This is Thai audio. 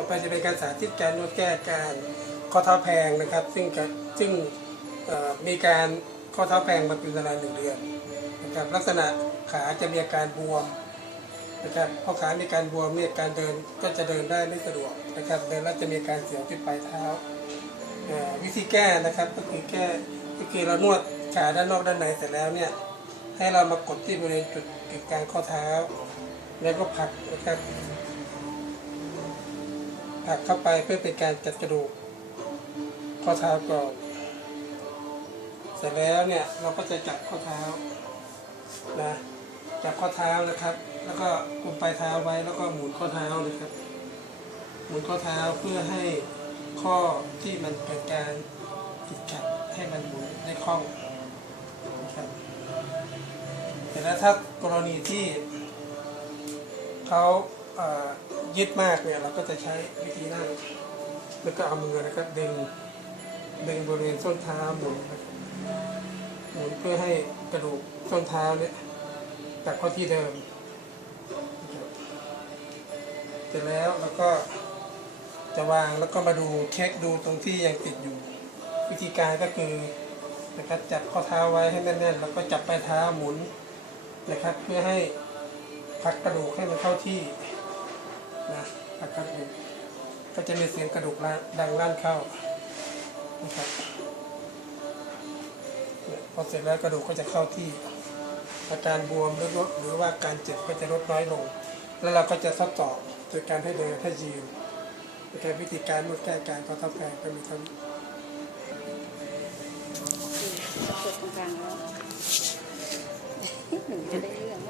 ต่อไปจะเป็นการสาธิตการนวดแก้การข้อเท้าแพงนะครับ ซึ่งซึ่งมีการข้อเท้าแพงมาเป็นเวลาหนึ่งเดือนนะครับลักษณะขาจะมีอาการบวมนะครับพอขามีการบวมเนี่ยการเดินก็จะเดินได้ไม่สะดวกนะครับเดินแล้วจะมีการเสียวที่ปลายเท้าวิธีแก้นะครับก็คือแก้ก็คือเรานวดขาด้านนอกด้านในเสร็จแล้วเนี่ยให้เรามากดที่บริเวณจุดกึ่งกลางข้อเท้า แล้วก็ผักนะครับ ผลักเข้าไปเพื่อเป็นการจัดกระดูกข้อเท้าก่อน เสร็จแล้วเนี่ยเราก็จะจับข้อเท้านะจับข้อเท้านะครับ แล้วก็กุมปลายเท้าไว้แล้วก็หมุนข้อเท้านะครับ หมุนข้อเท้าเพื่อให้ข้อที่มันเกิดการติดขัดให้มันหมุนได้คล่องครับแต่ถ้ากรณีที่เขา ยึดมากเนี่ยเราก็จะใช้วิธีนั่งแล้วก็เอามือนะครับดึงดึงบริเวณส้นเท้าหมุนนะครับหมุนเพื่อให้กระดูกส้นเท้าเนี่ยกลับเข้าที่เดิมเสร็จแล้วแล้วก็จะวางแล้วก็มาดูเช็คดูตรงที่ยังติดอยู่ วิธีการก็คือนะครับจับข้อเท้าไว้ให้แน่นๆแล้วก็จับปลายเท้าหมุนนะครับ เพื่อให้พักกระดูกให้มันเข้าที่ นะพักกระดูกก็จะมีเสียงกระดูกลั่นดังลั่นเข้านะครับเนี่ยพอเสร็จแล้วกระดูกก็จะเข้าที่อาการบวมหรือลดหรือว่าการเจ็บก็จะลดน้อยลง แล้วเราก็จะทดสอบโดยการให้เดินให้ยืนนะครับวิธีการนวดแก้การข้อเท้าแพงก็มีท่านี้กดตรงกลางแล้วหนูจะได้เรื่องว่า